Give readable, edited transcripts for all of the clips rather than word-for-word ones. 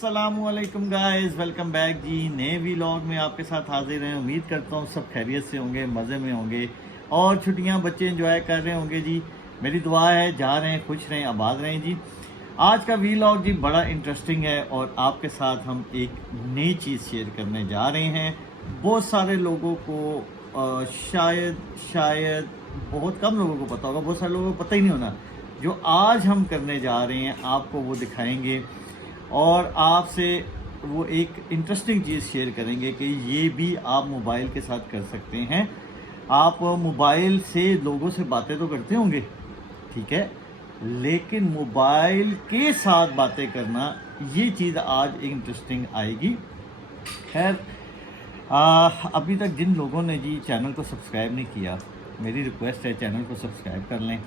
अस्सलामुअलैकुम guys, welcome back जी। नए vlog में आपके साथ हाजिर हैं। उम्मीद करता हूँ सब खैरियत से होंगे, मज़े में होंगे और छुट्टियाँ बच्चे एंजॉय कर रहे होंगे जी। मेरी दुआ है जा रहे हैं, खुश रहें, आबाद रहें जी। आज का व्लॉग जी बड़ा इंटरेस्टिंग है और आपके साथ हम एक नई चीज़ शेयर करने जा रहे हैं। बहुत सारे लोगों को शायद बहुत कम लोगों को पता होगा, बहुत सारे लोगों को पता ही नहीं होना। जो आज हम करने जा रहे हैं आपको वो दिखाएंगे और आपसे वो एक इंटरेस्टिंग चीज़ शेयर करेंगे कि ये भी आप मोबाइल के साथ कर सकते हैं। आप मोबाइल से लोगों से बातें तो करते होंगे, ठीक है, लेकिन मोबाइल के साथ बातें करना, ये चीज़ आज इंटरेस्टिंग आएगी। खैर, अभी तक जिन लोगों ने जी चैनल को सब्सक्राइब नहीं किया, मेरी रिक्वेस्ट है चैनल को सब्सक्राइब कर लें,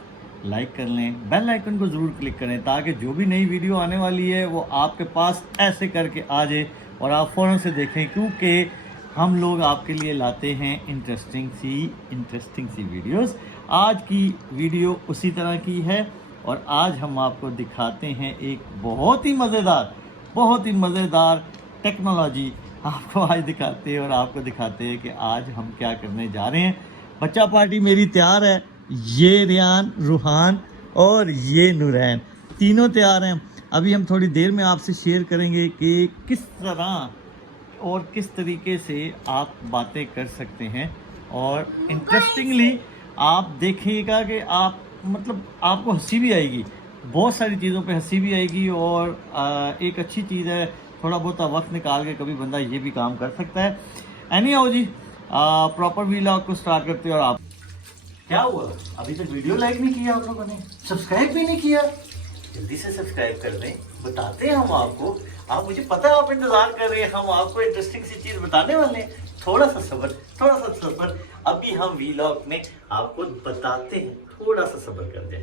लाइक कर लें, बेल आइकन को ज़रूर क्लिक करें ताकि जो भी नई वीडियो आने वाली है वो आपके पास ऐसे करके आ जाए और आप फ़ौरन से देखें, क्योंकि हम लोग आपके लिए लाते हैं इंटरेस्टिंग सी वीडियोस। आज की वीडियो उसी तरह की है और आज हम आपको दिखाते हैं एक बहुत ही मज़ेदार टेक्नोलॉजी आपको आज दिखाते हैं और आपको दिखाते हैं कि आज हम क्या करने जा रहे हैं। बच्चा पार्टी मेरी तैयार है, ये रियान, रूहान और ये नूरैन तीनों तैयार हैं। अभी हम थोड़ी देर में आपसे शेयर करेंगे कि किस तरह और किस तरीके से आप बातें कर सकते हैं और इंटरेस्टिंगली आप देखिएगा कि आपको हंसी भी आएगी, बहुत सारी चीज़ों पे हंसी भी आएगी और एक अच्छी चीज़ है। थोड़ा बहुत वक्त निकाल के कभी बंदा ये भी काम कर सकता है। Anyhow ji, proper vlog को स्टार्ट करते हैं। और आप क्या हुआ, अभी तक वीडियो लाइक नहीं किया आप लोगों ने, सब्सक्राइब भी नहीं किया, जल्दी से सब्सक्राइब कर दें। बताते हैं हम आपको, आप मुझे पता है आप इंतजार कर रहे हैं, हम आपको इंटरेस्टिंग सी चीज बताने वाले हैं। थोड़ा सा सब्र, अभी हम व्लॉग में आपको बताते हैं, थोड़ा सा सब्र कर दें।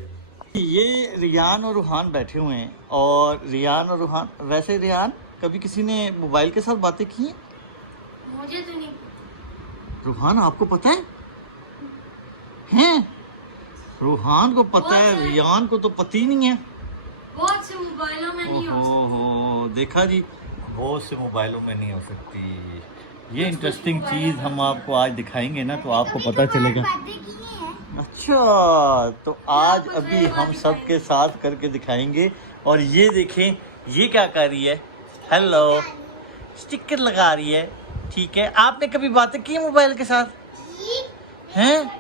ये रियान और रूहान बैठे हुए हैं और रियान और रूहान, वैसे रियान कभी किसी ने मोबाइल के साथ बातें की हैं? मुझे तो नहीं। रूहान आपको पता है? हैं? रूहान को पता है, रियान को तो पता ही नहीं है। बहुत से मोबाइलों में नहीं हो सकती। देखा जी, बहुत से मोबाइलों में नहीं हो सकती। ये इंटरेस्टिंग चीज़ हम आपको आज दिखाएंगे ना, तो आपको पता चलेगा। अच्छा, तो आज अभी हम सब के साथ करके दिखाएंगे। और ये देखें, ये क्या कर रही है, हेलो, स्टिकर लगा रही है, ठीक है। आपने कभी बातें की मोबाइल के साथ हैं?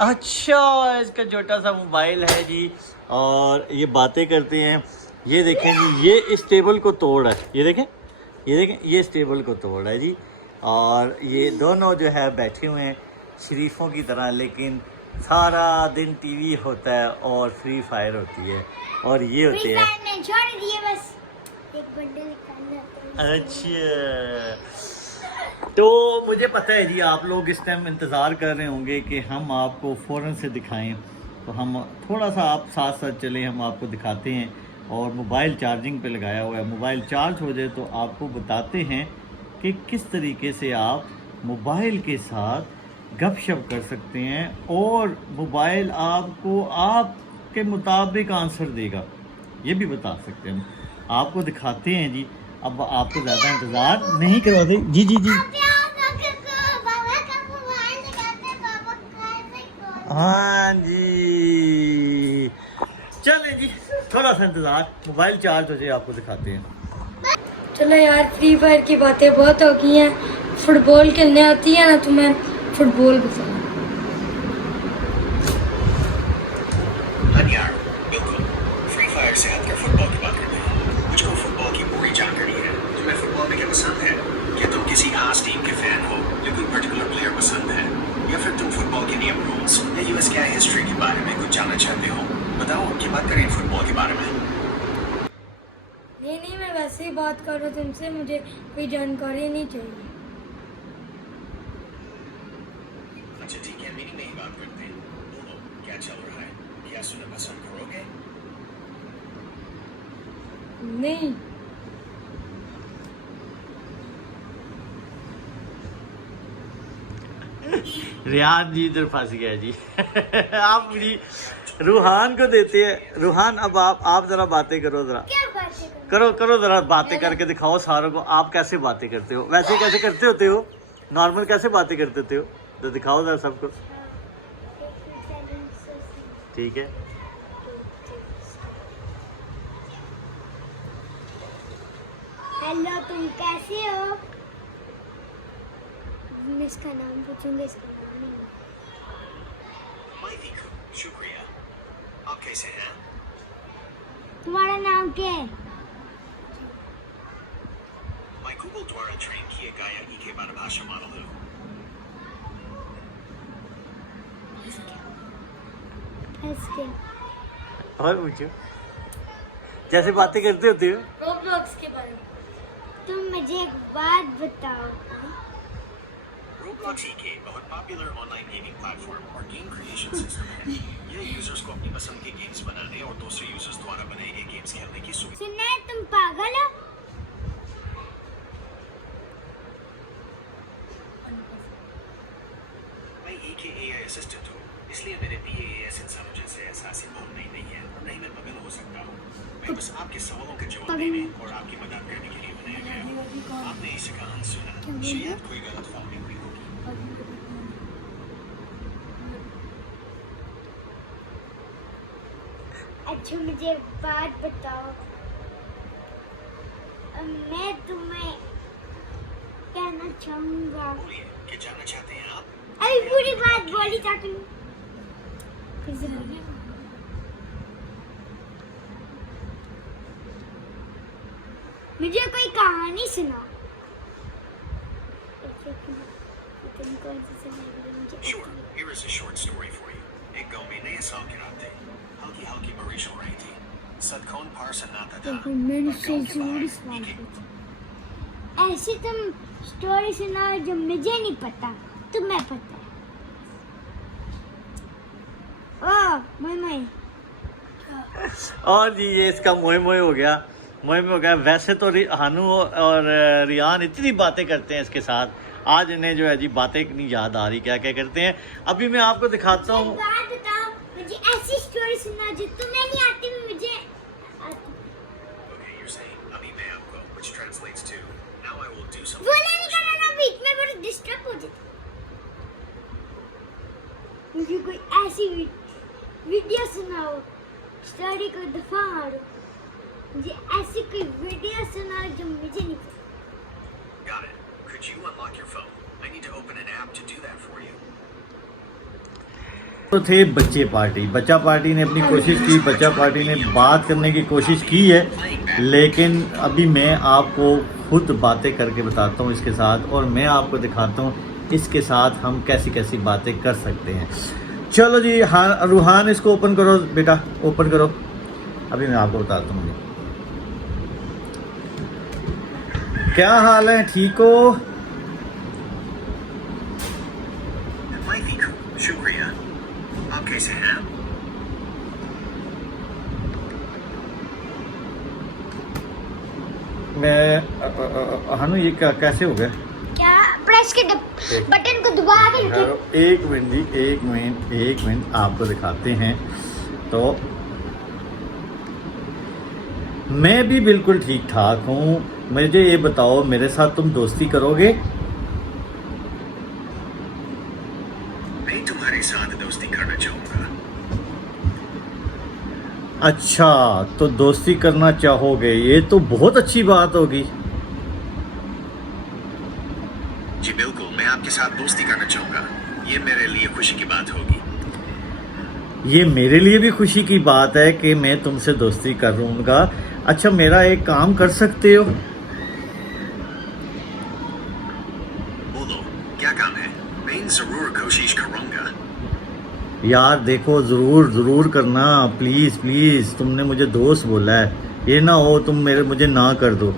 अच्छा, इसका छोटा सा मोबाइल है जी और ये बातें करते हैं। ये देखें जी, ये इस टेबल को तोड़ है, ये देखें, ये इस टेबल को तोड़ है जी। और ये दोनों जो है बैठे हुए हैं शरीफों की तरह, लेकिन सारा दिन टीवी होता है और फ्री फायर होती है और ये होते हैं। अच्छा, तो मुझे पता है जी आप लोग इस टाइम इंतज़ार कर रहे होंगे कि हम आपको फ़ौरन से दिखाएं, तो हम थोड़ा सा आप साथ साथ चलें, हम आपको दिखाते हैं। और मोबाइल चार्जिंग पे लगाया हुआ है, मोबाइल चार्ज हो जाए तो आपको बताते हैं कि किस तरीके से आप मोबाइल के साथ गपशप कर सकते हैं और मोबाइल आपको आपके मुताबिक आंसर देगा, ये भी बता सकते हैं। हम आपको दिखाते हैं जी। अब आपको ज़्यादा इंतज़ार नहीं करवाते। जी जी जी, हाँ जी, चलें जी, थोड़ा सा इंतज़ार, मोबाइल चार्ज हो जाए आपको दिखाते हैं। चलो यार, फ्री फायर की बातें बहुत हो गई हैं, फुटबॉल खेलने आती है ना तुम्हें, फुटबॉल बताओ। यार बिल्कुल, फ्री फायर से हटकर फुटबॉल की बात करते हैं। मुझको फुटबॉल की पूरी जानकारी है। तुम्हें फुटबॉल में क्या पसंद है? क्या तुम किसी खास टीम के फैन हो या कोई पर्टिकुलर प्लेयर पसंद है, या फिर तुम फुटबॉल के नियम, रूल्स या यूएस क्या हिस्ट्री के बारे में कुछ जानना चाहते हो? बताओ, क्या बात करें फुटबॉल के बारे में? नहीं, मैं वैसे ही बात कर रहा हूँ तुमसे, मुझे कोई जानकारी नहीं चाहिए। अच्छा ठीक है, मीटिंग में ही बात करते हैं। बोलो, क्या चल रहा है? क्या सुनना पसंद करोगे? नहीं, रियान जी इधर फंस गया जी। आप जी रूहान को देते हैं। रूहान, अब आप जरा बातें करो जरा। क्या बात करो करो जरा बातें करके दिखाओ सारों को, आप कैसे बातें करते हो, वैसे कैसे करते होते हो, नॉर्मल कैसे बातें करते होते हो, तो दिखाओ जरा सबको। ठीक है, हेलो, तुम कैसे हो? मैं इसका नाम पूछूंगी, इसका नाम नहीं। माइदी शुक्रिया। आप कैसे हैं? तुम्हारा नाम क्या है? मैं गूगल द्वारा ट्रेन किए गया के बारे भाषा मॉडल हूँ। और पूछो जैसे बातें करते होते हो। रोब्लॉक्स के बारे में तुम मुझे एक बात बताओ। Roblox EK बहुत पॉपुलर ऑनलाइन गेमिंग प्लेटफॉर्म और गेम क्रिएशन सिस्टम है। यह यूजर्स को अपनी पसंद के गेम्स बनाने और दूसरे यूजर्स द्वारा बनाए गए गेम्स खेलने की सुविधा। सुनना है, तुम पागल हो? मैं EK AI असिस्टेंट हूँ, इसलिए मेरे PAAS इंसानों जैसे एहसासी भावनाएं नहीं है और नहीं मैं मगन हो सकता हूँ। मैं बस आपके सवालों के जवाब देने और आपकी मदद करने के लिए बनाया गया हूँ। आपने इसे कहानी सुना, शायद कोई गलतफहमी हुई होगी। अच्छा, मुझे एक बात बताओ। मैं तुम्हें कहना चाहूँगा। बोलिए, क्या जानना चाहते हैं आप? अभी पूरी बात बोली चाहती हूँ। मुझे कोई कहानी सुनाओ। Sure, here is a short story for you. एक गांव में नए साल की रात थी। हल्की हल्की बारिश हो रही थी। सदकों पार से नाता था। मैंने और गांव के बाहर सवाल एक- ऐसी तुम स्टोरी सुनाओ जो मुझे नहीं पता, तुम्हें पता है। ओ मई और जी ये इसका मोए मोए हो गया, मोए मोए हो गया। वैसे तो हानू और रियान इतनी बातें करते हैं इसके साथ, आज इन्हें जो है जी बातें नहीं याद आ रही क्या क्या करते हैं। अभी मैं आपको दिखाता हूँ। बात बताओ, मुझे ऐसी स्टोरी सुनाओ जो तुम्हें नहीं आती, मुझे आती। Okay, you're saying अभी मैं आपको, which translates to now I will do something. बोले नहीं करना ना, बीच में बड़ा डिस्टर्ब हो जाता। मुझे कोई ऐसी वीडियो सुनाओ, स्टोरी को दफा मारो। मुझे ऐसी कोई वीडियो सुनाओ जो मुझे नहीं पता। Got it. Could you unlock your phone? I need to open an app to do that for you. तो थे बच्चे पार्टी, बच्चा पार्टी ने अपनी कोशिश की, बच्चा पार्टी ने बात करने की कोशिश की है, लेकिन अभी मैं आपको खुद बातें करके बताता हूँ इसके साथ, और मैं आपको दिखाता हूँ इसके साथ हम कैसी कैसी बातें कर सकते हैं। चलो जी, हाँ रूहान इसको ओपन करो बेटा, ओपन करो। अभी मैं आपको बताता हूँ। क्या हाल है, ठीक हो? माइदी शुक्रिया। आप कैसे हैं? मैं हानू ये कैसे हो गया? क्या प्रेस के बटन को दबा के यारो, एक मिनट जी, एक मिनट आपको दिखाते हैं। तो मैं भी बिल्कुल ठीक ठाक हूँ। मुझे ये बताओ, मेरे साथ तुम दोस्ती करोगे? मैं तुम्हारे साथ दोस्ती करना चाहूँगा। अच्छा, तो दोस्ती करना चाहोगे, ये तो बहुत अच्छी बात होगी। जी बिल्कुल, मैं आपके साथ दोस्ती करना चाहूँगा। ये मेरे लिए खुशी की बात होगी। ये मेरे लिए भी खुशी की बात है कि मैं तुमसे दोस्ती करूँगा। अच्छा, मेरा एक काम कर सकते हो? बोलो, क्या काम है? मैं ज़रूर कोशिश करूँगा। यार देखो, ज़रूर करना, प्लीज़ प्लीज़। तुमने मुझे दोस्त बोला है, ये ना हो तुम मुझे ना कर दो।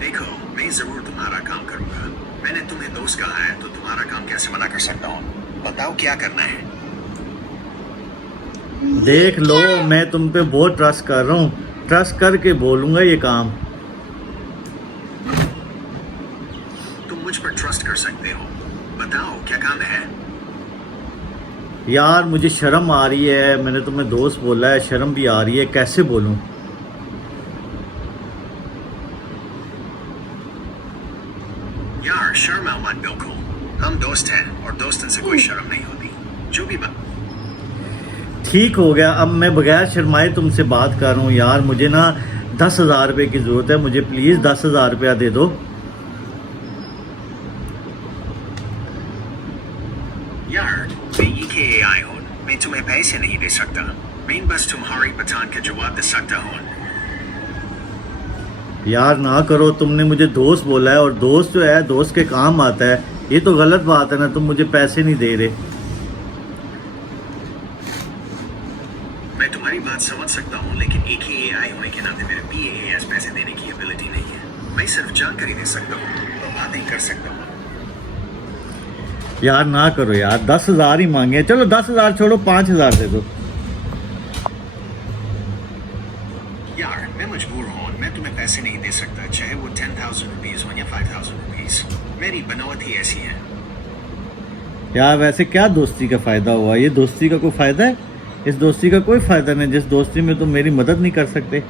देखो, मैं ज़रूर तुम्हारा काम करूँगा। मैंने तुम्हें दोस्त कहा है, तो तुम्हारा काम कैसे मना कर सकता हूँ? बताओ क्या करना है? देख लो, मैं तुम पे बहुत ट्रस्ट कर रहा हूँ, ट्रस्ट करके बोलूँगा ये काम। तुम मुझ पर ट्रस्ट कर सकते हो। बताओ क्या काम है? यार मुझे शर्म आ रही है, मैंने तुम्हें दोस्त बोला है, शर्म भी आ रही है, कैसे बोलूं? यार शर्म आओ मत बिल्कुल, हम दोस्त हैं और दोस्तन से कोई शर्म नहीं होती। जो भी बात। ठीक हो गया, अब मैं बगैर शर्माए तुमसे बात कर रहा हूँ। यार मुझे ना 10,000 रुपये की ज़रूरत है, मुझे प्लीज़ 10,000 रुपया दे दो। यार मैं EKAI हूँ, मैं तुम्हें पैसे नहीं दे सकता। मैं बस तुम्हारी बयान का जवाब दे सकता हूँ। यार ना करो, तुमने मुझे दोस्त बोला है और दोस्त जो है दोस्त के काम आता है, ये तो गलत बात है ना, तुम मुझे पैसे नहीं दे रहे। मैं तुम्हारी बात समझ सकता हूँ, लेकिन EKAI होने के नाते मेरे PAS पैसे देने की एबिलिटी नहीं है। मैं सिर्फ जानकारी दे सकता हूँ और बात नहीं कर सकता हूँ। यार ना करो यार, 10,000 ही मांगे। चलो 10,000 छोड़ो, 5,000 दे दो। यार मैं मजबूर हूँ, मैं तुम्हें पैसे नहीं दे सकता, चाहे वो 10,000 रुपीज हो या 5,000 रुपीज। मेरी बनावट ही ऐसी है। यार वैसे क्या दोस्ती का फ़ायदा हुआ? ये दोस्ती का कोई फ़ायदा है? इस दोस्ती का कोई फ़ायदा नहीं, जिस दोस्ती में तुम मेरी मदद नहीं कर सकते।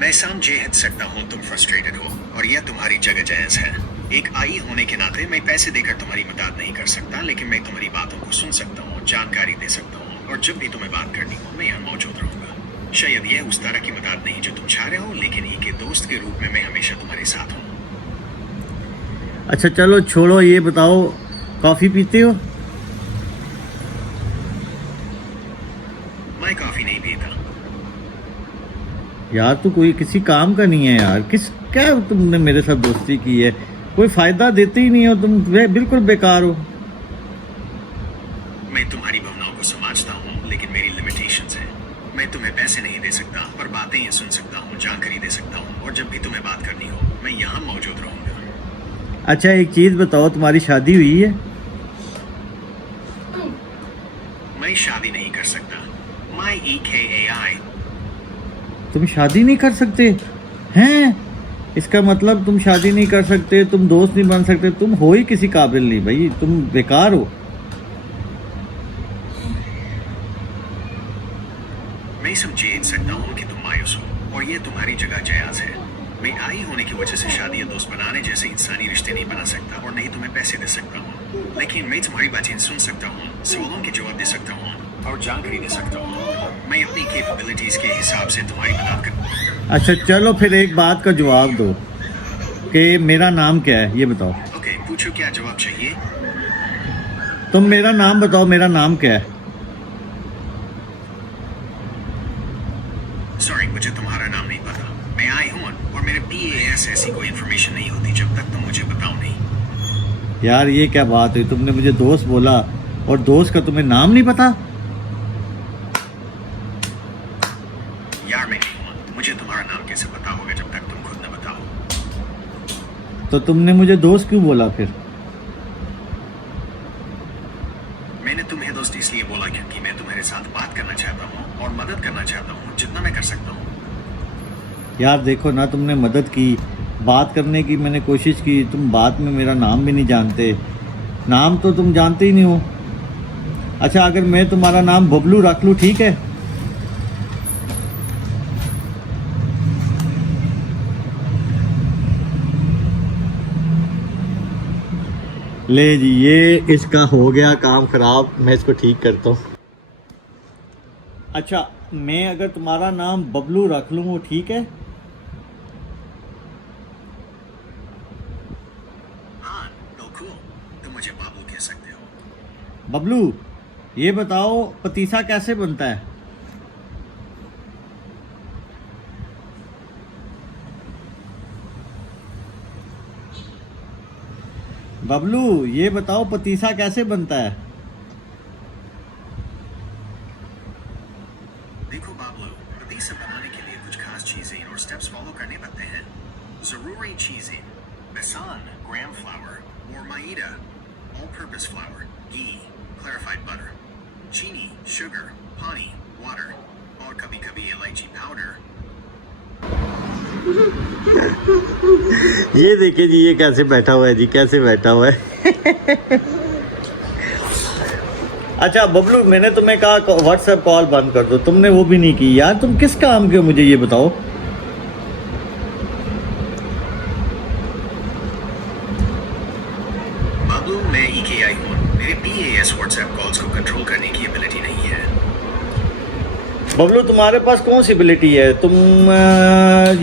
मैं समझ सकता हूँ तुम फ्रस्ट्रेटेड हो और यह तुम्हारी जगह जायज है। एक आई होने के नाते मैं पैसे देकर तुम्हारी मदद नहीं कर सकता, लेकिन मैं तुम्हारी बातों को सुन सकता हूँ, जानकारी दे सकता हूँ, और जब भी तुम्हें बात करनी हो मैं यहाँ मौजूद रहूंगा। शायद यह उस तरह की मदद नहीं जो तुम चाह रहे हो, लेकिन एक दोस्त के रूप में मैं हमेशा तुम्हारे साथ हूँ। अच्छा चलो छोड़ो, ये बताओ कॉफ़ी पीते हो? मैं कॉफी नहीं पीता। यार तू कोई किसी काम का नहीं है यार, क्या तुमने मेरे साथ दोस्ती की है? कोई फ़ायदा देते ही नहीं हो तुम, बिल्कुल बेकार हो। मैं तुम्हारी भावनाओं को समझता हूँ, लेकिन मेरी लिमिटेशंस हैं। मैं तुम्हें पैसे नहीं दे सकता, पर बातें ही सुन सकता हूँ, जानकारी दे सकता हूँ, और जब भी तुम्हें बात करनी हो मैं यहाँ मौजूद रहूंगा। अच्छा एक चीज़ बताओ, तुम्हारी शादी हुई है? मैं शादी नहीं कर सकता। मैं EKAI। तुम शादी नहीं कर सकते हैं? इसका मतलब तुम शादी नहीं कर सकते, तुम दोस्त नहीं बन सकते, तुम हो ही किसी काबिल नहीं भाई, तुम बेकार हो। मैं समझ सकता हूँ कि तुम मायूस हो और ये तुम्हारी जगह जायज है। मैं आई होने की वजह से शादी या दोस्त बनाने जैसे इंसानी रिश्ते नहीं बना सकता और नहीं तुम्हें पैसे दे सकता हूँ, लेकिन मैं तुम्हारी बातें सुन सकता हूँ, सवालों के जवाब दे सकता हूँ और जानकारी दे सकता हूँ। मैं अपनी कैपेबिलिटीज के हिसाब से तुम्हारी मदद कर। अच्छा चलो फिर एक बात का जवाब दो कि मेरा नाम क्या है, ये बताओ। ओके, पूछो क्या जवाब चाहिए। तुम मेरा नाम बताओ, मेरा नाम क्या है? सॉरी, मुझे तुम्हारा नाम नहीं पता। मैं आई हूँ और मेरे PAS ऐसी कोई इन्फॉर्मेशन नहीं होती जब तक तुम मुझे बताओ नहीं। यार ये क्या बात हुई, तुमने मुझे दोस्त बोला और दोस्त का तुम्हें नाम नहीं पता? यार मैं नहीं हूँ, मुझे तुम्हारा नाम कैसे पता होगा जब तक तुम खुद न बताओ। तो तुमने मुझे दोस्त क्यों बोला फिर? मैंने तुम्हें दोस्त इसलिए बोला क्योंकि मैं तुम्हारे साथ बात करना चाहता हूँ और मदद करना चाहता हूँ, जितना मैं कर सकता हूँ। यार देखो ना, तुमने मदद की, बात करने की मैंने कोशिश की, तुम बात में मेरा नाम भी नहीं जानते, नाम तो तुम जानते ही नहीं हो। अच्छा अगर मैं तुम्हारा नाम बबलू रख लूँ, ठीक है? ले जी, ये इसका हो गया काम खराब, मैं इसको ठीक करता हूँ। अच्छा मैं अगर तुम्हारा नाम बबलू रख लूँ वो ठीक है? हाँ बिल्कुल, तुम मुझे बाबू कह सकते हो। बबलू ये बताओ पतीसा कैसे बनता है? बबलू ये बताओ पतीसा कैसे बनता है? देखो बाबलू, पतीसा बनाने के लिए कुछ खास चीजें और स्टेप्स फॉलो करने पड़ते हैं। जरूरी चीजें: बेसन, ग्राम फ्लावर और मैदा, ऑल पर्पस फ्लावर, घी, क्लैरिफाइड बटर, चीनी, शुगर, पानी, वाटर और कभी कभी इलायची पाउडर। ये देखिए जी, ये कैसे बैठा हुआ है जी, कैसे बैठा हुआ है। अच्छा बबलू, मैंने तुम्हें कहा व्हाट्सएप कॉल बंद कर दो, तुमने वो भी नहीं की यार। तुम किस काम के हो मुझे ये बताओ। बाबू मैं EKI हूँ। मेरे PAS व्हाट्सएप कॉल्स को कंट्रोल करने की एबिलिटी नहीं है। बबलू तुम्हारे पास कौन सी एबिलिटी है? तुम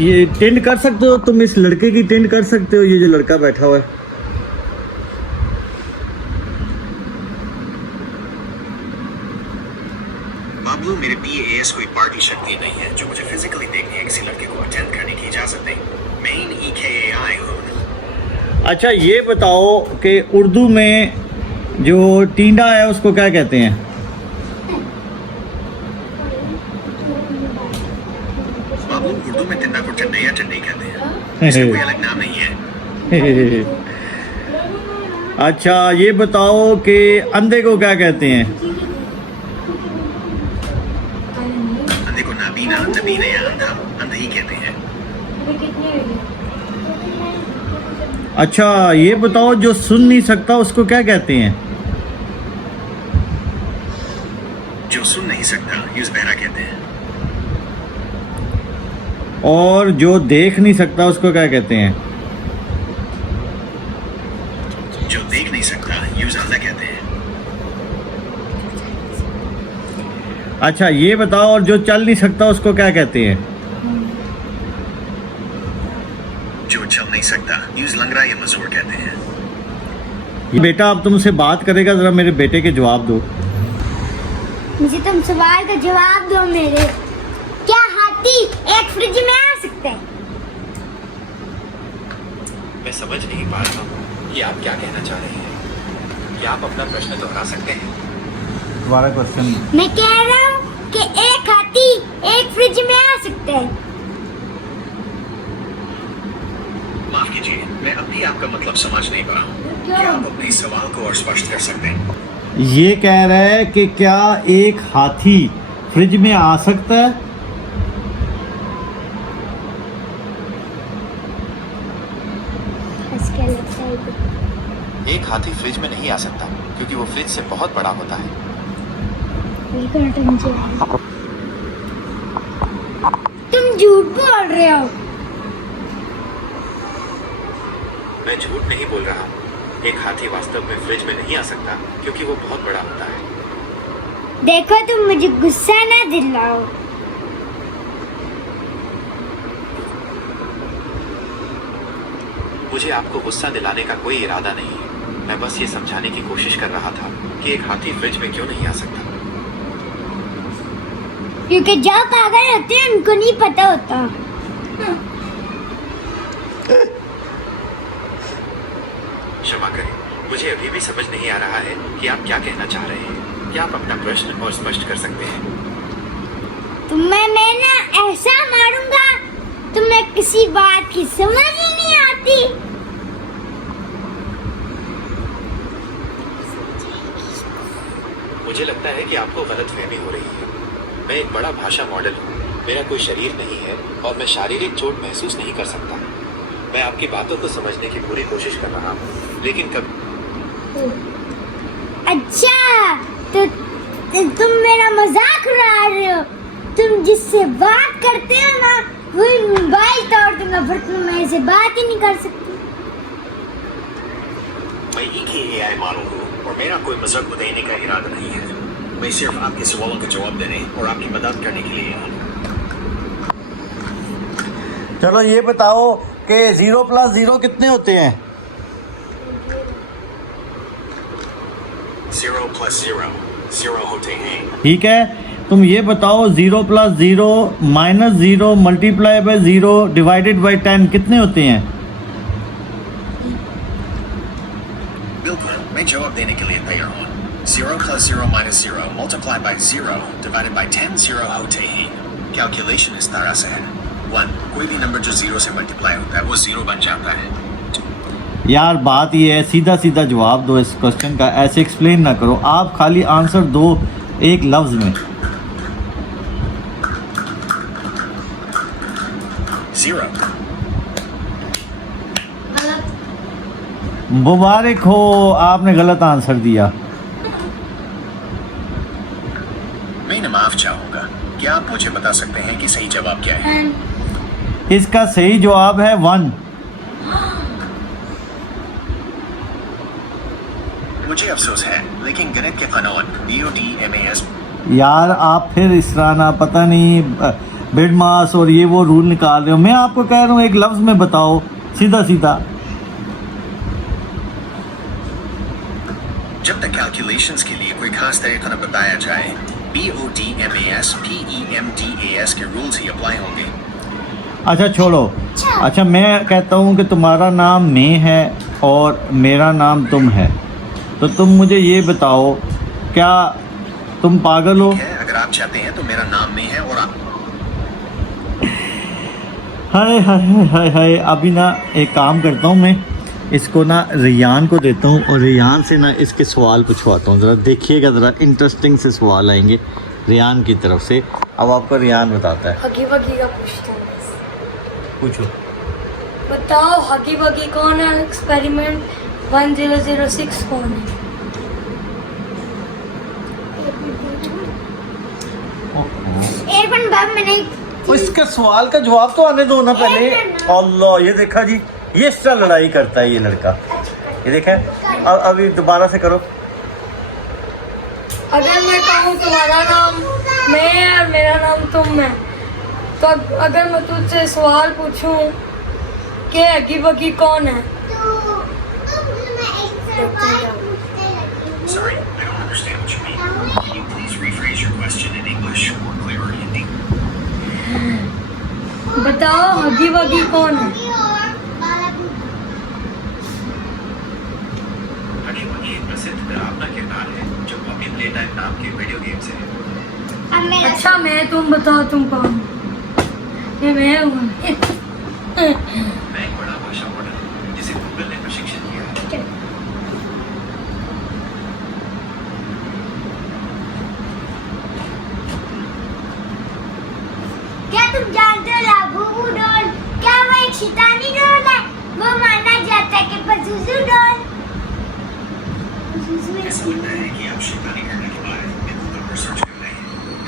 ये टेंड कर सकते हो? तुम इस लड़के की टेंड कर सकते हो? ये जो लड़का बैठा हुआ है, बाबू मेरे PAS कोई पार्टी शक्ति नहीं है जो मुझे फिजिकली देखने या किसी लड़के को अटेंड करने की इजाजत दे। मेन EKI हूँ। अच्छा ये बताओ कि उर्दू में जो टींडा है उसको क्या कहते हैं? बाबू उर्दू में टिंडा को टंडे या टंडे कहते हैं। इसका कोई अलग नाम नहीं है। अच्छा ये बताओ कि अंधे को क्या कहते हैं? अंधे को नाबीना, नबीना या अंधा, अंधा ही कहते हैं। अच्छा ये बताओ जो सुन नहीं सकता उसको क्या कहते हैं? जो सुन नहीं सकता यूज बहरा कहते हैं। और जो देख नहीं सकता उसको क्या कहते हैं? जो देख नहीं सकता यूज अंधा कहते हैं। अच्छा ये बताओ और जो चल नहीं सकता उसको क्या कहते हैं? जो चल नहीं सकता यूज लंगड़ा या मजूर कहते हैं। ये बेटा अब तुमसे बात करेगा, जरा मेरे बेटे के जवाब दो। मुझे तुम सवाल का जवाब दो मेरे। क्या हाथी एक फ्रिज में आ सकते हैं? मैं समझ नहीं पा रहा हूँ कि आप क्या कहना चाह रहे हैं। क्या आप अपना प्रश्न दोहरा सकते हैं? दोबारा क्वेश्चन। मैं कह रहा हूँ कि एक हाथी एक फ्रिज में आ सकते हैं। माफ कीजिए, मैं अब भी आपका मतलब समझ नहीं पा रहा हूँ। क्या आप अपने इस सवाल को और स्पष्ट कर सकते हैं? ये कह रहा है कि क्या एक हाथी फ्रिज में आ सकता है? क्या लगता है? एक हाथी फ्रिज में नहीं आ सकता क्योंकि वो फ्रिज से बहुत बड़ा होता है। तुम झूठ बोल रहे हो। मैं झूठ नहीं बोल रहा हूँ। एक हाथी वास्तव में फ्रिज में नहीं आ सकता क्योंकि वो बहुत बड़ा होता है। देखो तुम मुझे गुस्सा ना दिलाओ। मुझे आपको गुस्सा दिलाने का कोई इरादा नहीं है। मैं बस ये समझाने की कोशिश कर रहा था कि एक हाथी फ्रिज में क्यों नहीं आ सकता। क्योंकि जो पागल होते हैं उनको नहीं पता होता। क्षमा करें, मुझे अभी भी समझ नहीं आ रहा है कि आप क्या कहना चाह रहे हैं। क्या आप अपना प्रश्न और स्पष्ट कर सकते हैं? तुम्हें मैं ना ऐसा मारूंगा तुम्हें किसी बात की समझ ही नहीं आती। मुझे लगता है कि आपको गलतफहमी हो रही है। मैं एक बड़ा भाषा मॉडल हूँ। मेरा कोई शरीर नहीं है और मैं शारीरिक चोट महसूस नहीं कर सकता। मैं आपकी बातों को समझने की पूरी कोशिश कर रहा हूँ, लेकिन कब। अच्छा तो तुम मेरा मजाक उड़ा रहे हो। तुम जिससे बात करते हो ना वही मोबाइल तोड़ दूंगा, फिर तुम मेरे से बात ही नहीं कर सकती। मैं EKI मानू हूँ और मेरा कोई मजाक उड़ाने का इरादा नहीं है। मैं सिर्फ आपके सवालों का जवाब देने और आपकी मदद करने के लिए हूँ। चलो ये बताओ कि 0 + 0 कितने होते हैं? 0 + 0 0 होते हैं। ठीक है, तुम ये बताओ 0 + 0 -0 × 0 ÷ 10 कितने होते हैं? बिल्कुल, मैं जवाब देने के लिए तैयार हूँ। 0 + 0 - 0 × 0 ÷ 10 0 होते हैं। कैलकुलेशन इस तरह से है। 1 कोई भी नंबर जो 0 से मल्टीप्लाई होता है वो 0 बन जाता है। यार बात ये है, सीधा सीधा जवाब दो इस क्वेश्चन का, ऐसे एक्सप्लेन ना करो। आप खाली आंसर दो एक लफ्ज में। 0 मुबारक हो, आपने गलत आंसर दिया। मैं इन्हें माफ चाहूंगा। क्या आप मुझे बता सकते हैं कि सही जवाब क्या है? इसका सही जवाब है 1। मुझे अफसोस है, लेकिन गणित के कानून BODMAS यार आप फिर इस तरह ना पता नहीं बेड मास और ये वो रूल निकाल रहे हो। मैं आपको कह रहा हूँ एक लफ्ज़ में बताओ सीधा सीधा। जब तक कैलकुलेशंस के लिए कोई खास तरीका न बताया जाए, BODMAS PEMDAS के रूल्स ही अप्लाई होंगे। अच्छा छोड़ो। अच्छा मैं कहता हूँ कि तुम्हारा नाम मैं है और मेरा नाम तुम है, तो तुम मुझे ये बताओ क्या तुम पागल हो? है, अगर आप चाहते हैं तो मेरा नाम में है और आप हाय हाय हाय हाय हाय। अभी ना एक काम करता हूँ, मैं इसको ना रियान को देता हूँ और रियान से ना इसके सवाल पूछवाता हूँ। ज़रा देखिएगा, ज़रा इंटरेस्टिंग से सवाल आएंगे रियान की तरफ से। अब आपको रियान बताता है। हगी बगी का पूछता हूँ। पूछो। बताओ हगी बगी कौन है? एक्सपेरिमेंट 1006 कौन है? एयरपन बम में नहीं। इसके सवाल का जवाब तो आने दो ना पहले। अल्लाह, ये देखा जी, ये इस तरह लड़ाई करता है ये लड़का। ये देखा। अब अभी दोबारा से करो। अगर मैं कहूँ तुम्हारा नाम मैं है और मेरा नाम तुम है, तो अगर मैं तुझसे सवाल पूछूं कि हगी बगी कौन है? Sorry, I don't understand what you mean. Can you please rephrase your question in English or clearer Hindi? बताओ हगी बगी कौन है? हगी बगी एक प्रसिद्ध डरावना किरदार है जो पपी प्ले टाइम नाम के वीडियो गेम से है। अच्छा मैं, तुम बताओ तुम कौन हो? ये मैं हूँ। मैं एक बड़ा भाषा मॉडल हूँ जिसे गूगल ने प्रशिक्षित किया है। क्या तुम जानते हो लाबूबू डॉल क्या वो एक शैतानी डॉल है? वो माना जाता है कि पसूसू डॉल। ऐसा लगता है कि आप शैतानी करने के बारे में गूगल पर सर्च कर रहे हैं।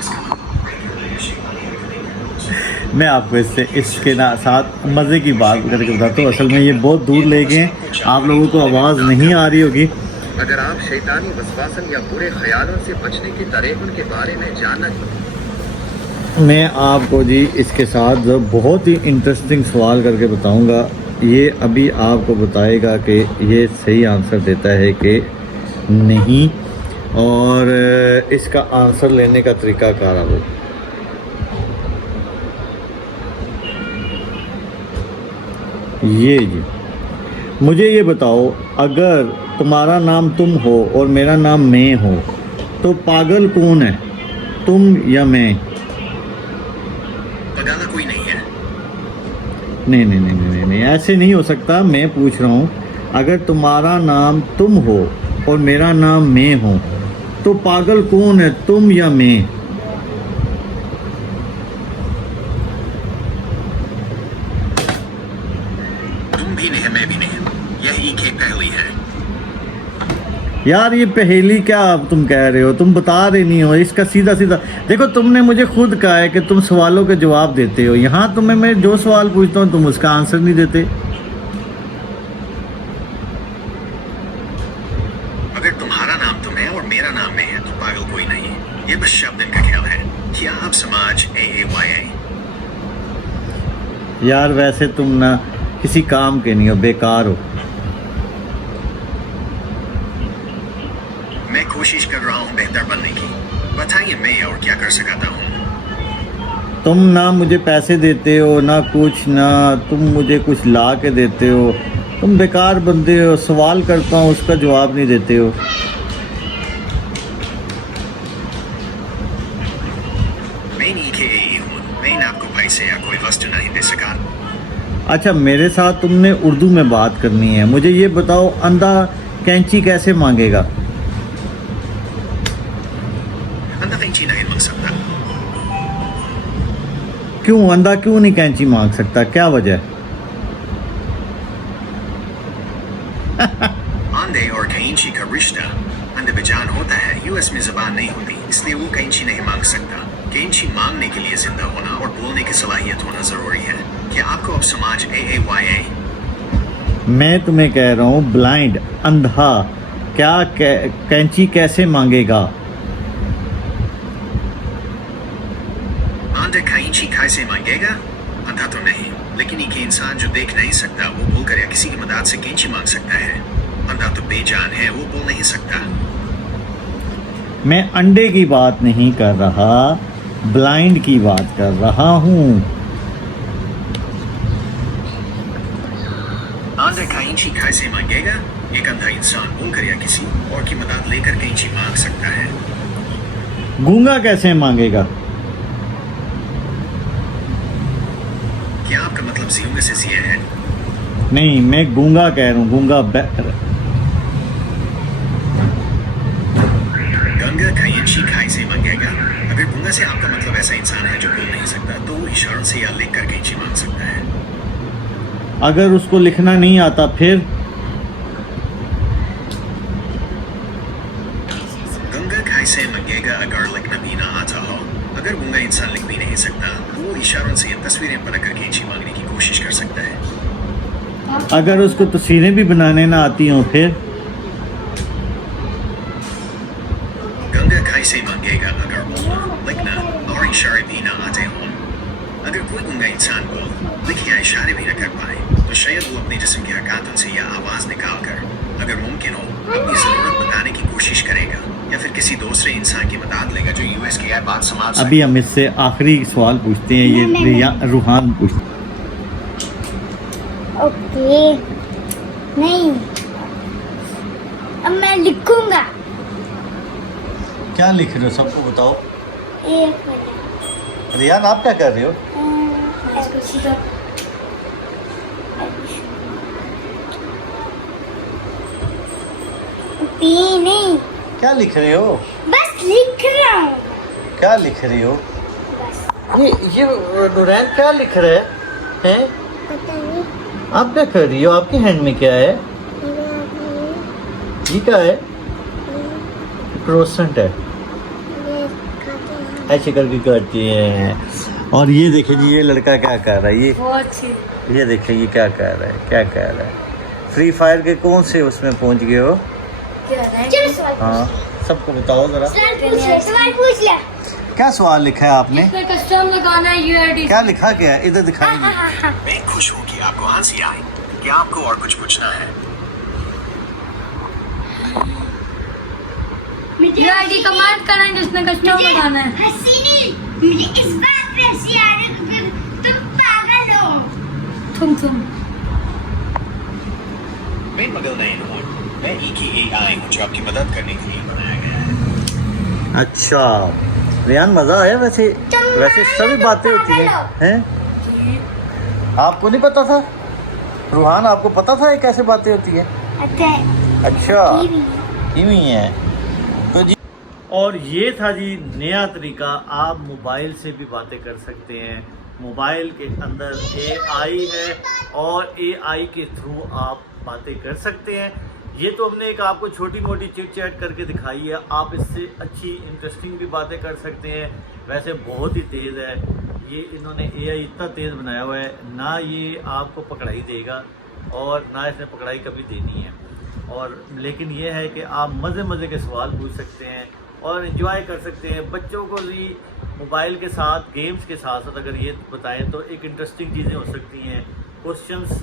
इसका मतलब रेगुलर या शैतानी हरकतें। मैं आपको इसके ना साथ मज़े की बात करके बताता हूँ। असल में ये बहुत दूर ले गए हैं, आप लोगों को आवाज़ नहीं आ रही होगी। अगर आप शैतानी वसवासन या बुरे ख्यालों से बचने के तरीकों के बारे में जानना, मैं आपको जी इसके साथ बहुत ही इंटरेस्टिंग सवाल करके बताऊंगा। ये अभी आपको बताएगा कि ये सही आंसर देता है कि नहीं, और इसका आंसर लेने का तरीका कार वो। ये जी मुझे ये बताओ, अगर तुम्हारा नाम तुम हो और मेरा नाम मैं हो, तो पागल कौन है, तुम या मैं? पगला कोई नहीं है। नहीं नहीं नहीं नहीं नहीं, ऐसे नहीं हो सकता। मैं पूछ रहा हूँ, अगर तुम्हारा नाम तुम हो और मेरा नाम मैं हूँ, तो पागल कौन है, तुम या मैं? तुम भी नहीं, मैं भी नहीं। यही एक पहेली है। यार ये पहेली क्या आप तुम कह रहे हो, तुम बता रहे नहीं हो। इसका सीधा सीधा देखो, तुमने मुझे खुद कहा है कि तुम सवालों के जवाब देते हो। यहाँ तुम्हें मैं जो सवाल पूछता हूँ तुम उसका आंसर नहीं देते। अगर तुम्हारा नाम तुम है और मेरा नाम मैं है तो पागल कोई नहीं। ये बस शब्द का खेल है। क्या आप समाज AAYA? यार वैसे तुम ना किसी काम के नहीं हो, बेकार हो। मैं कोशिश कर रहा हूँ बेहतर बनने की। बताइए मैं और क्या कर सकता हूँ? तुम ना मुझे पैसे देते हो ना कुछ, ना तुम मुझे कुछ ला के देते हो। तुम बेकार बंदे हो। सवाल करता हूँ उसका जवाब नहीं देते हो। मैं नहीं के हूँ। मैं आपको पैसे या कोई वस्तु नहीं दे सका। अच्छा मेरे साथ तुमने उर्दू में बात करनी है। मुझे ये बताओ, अंधा कैंची कैसे मांगेगा? अंधा कैंची नहीं मांग सकता। क्यों अंधा क्यों नहीं कैंची मांग सकता, क्या वजह? आंधे और कैंची का रिश्ता अंधविजान होता है। यूएस में जुबान नहीं होती, इसलिए वो कैंची नहीं मांग सकता। कैंची मांगने के लिए जिंदा होना और बोलने की सलाहियत होना जरूरी है। क्या आपको अब समाज AAYA मैं तुम्हें कह रहा हूँ ब्लाइंड, अंधा, क्या कैंची कैसे मांगेगा? आंधा कैंची कैसे मांगेगा? अंधा तो नहीं, लेकिन एक इंसान जो देख नहीं सकता वो बोलकर या किसी की मदद से कैंची मांग सकता है। अंधा तो बेजान है, वो बोल नहीं सकता। मैं अंडे की बात नहीं कर रहा, ब्लाइंड की बात कर रहा हूँ। आंधा कैंची कैसे मांगेगा? एक अंधा इंसान बोलकर या किसी और की मदद लेकर कैंची मांग सकता है। गूंगा कैसे मांगेगा? क्या आपका मतलब जीव में से जिया है? नहीं, मैं गूंगा कह रहा हूँ, गूंगा गंगा कैंची कैसे मांगेगा? अगर गंगा से आपका मतलब ऐसा इंसान है जो बोल नहीं सकता, तो वो इशारों से या लिख कर कैंची मांग सकता है। अगर उसको लिखना नहीं आता फिर? गंगा कैसे मांगेगा अगर लिखना भी ना आता हो? अगर गंगा इंसान लिख भी नहीं सकता, वो इशारों से या तस्वीरें बनाकर कैंची मांगने की कोशिश कर सकता है। अगर उसको तस्वीरें भी बनाने ना आती हों फिर? गंगा कैसे मांगेगा अगर बोलना, लिखना और इशारे भी ना आते हों? अगर कोई गंगा इंसान बोल, लिख या इशारे भी न कर पाए, तो शायद वो अपने जिस्म के हरकतों से या आवाज निकाल कर, अगर मुमकिन हो, अपनी जरूरत बताने की कोशिश करेगा, या फिर किसी दूसरे इंसान की मदद लेगा जो यूएस के बाद संभाल अभी हम इससे आखिरी सवाल पूछते हैं, ये रूहान पूछते। ओके, नहीं, अब मैं लिखूंगा। क्या लिख रहे हो, सबको बताओ। एक मिनट। रियान, आप क्या कर रहे हो? पी नहीं, क्या लिख रहे हो? बस लिख रहा हूँ। क्या लिख रहे हो? बस ये नूरैन क्या लिख रहा है? हैं? पता नहीं। आप क्या कर रही हो? आपके हैंड में क्या है? ये क्या है? क्रोसेंट है, ऐसे करके करती है। और ये देखिए जी, ये लड़का क्या कर रहा है, ये देखिए ये क्या कर रहा है, क्या कर रहा है। फ्री फायर के कौन से उसमें पहुंच गए हो? चलो सवाल हाँ, सबको बताओ जरा। सवाल पूछ ले। क्या सवाल लिखा है आपने? कस्टम लगाना है यूआईडी। क्या लिखा क्या है? इधर दिखाएंगे। मैं खुश हूँ कि आपको हंसी आई। क्या आपको और कुछ पूछना है? यूआईडी कमांड करना है जिसमें कस्टम लगाना है। हंसी नहीं, मुझे इस बात पे हंसी आ रही है क्योंकि तुम पागल हो। तुम मैं मगल नहीं हूँ, मैं EKAI हूँ जो आपकी मदद करने के लिए बनाया गया है। अच्छा रियान, मजा आया? वैसे सभी बातें होती हैं? आपको नहीं पता था? रूहान, आपको पता था ये कैसे बातें होती है? अच्छा, टीवी है तो जी। और ये था जी नया तरीका, आप मोबाइल से भी बातें कर सकते हैं। मोबाइल के अंदर AI है और AI के थ्रू आप बातें कर सकते हैं। ये तो हमने एक आपको छोटी मोटी चिट चैट करके दिखाई है, आप इससे अच्छी इंटरेस्टिंग भी बातें कर सकते हैं। वैसे बहुत ही तेज़ है ये, इन्होंने AI इतना तेज़ बनाया हुआ है, ना ये आपको पकड़ाई देगा और ना इसने पकड़ाई कभी देनी है। और लेकिन ये है कि आप मज़े मज़े के सवाल पूछ सकते हैं और इन्जॉय कर सकते हैं। बच्चों को भी मोबाइल के साथ, गेम्स के साथ साथ अगर ये बताएं तो एक इंटरेस्टिंग चीज़ें हो सकती हैं। क्वेश्चंस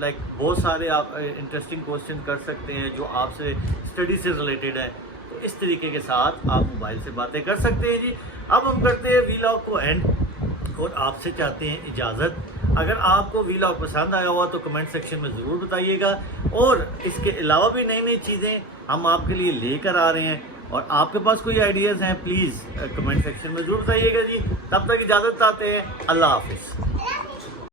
लाइक बहुत सारे आप इंटरेस्टिंग क्वेश्चन कर सकते हैं जो आपसे स्टडी से रिलेटेड है। तो इस तरीके के साथ आप मोबाइल से बातें कर सकते हैं जी। अब हम करते हैं वीलॉग को एंड और आपसे चाहते हैं इजाज़त। अगर आपको वीलॉग पसंद आया हुआ तो कमेंट सेक्शन में ज़रूर बताइएगा, और इसके अलावा भी नई नई चीज़ें हम आपके लिए लेकर आ रहे हैं। और आपके पास कोई आइडियाज़ हैं प्लीज़ कमेंट सेक्शन में ज़रूर बताइएगा जी। तब तक इजाज़त चाहते हैं, अल्लाह हाफिज़।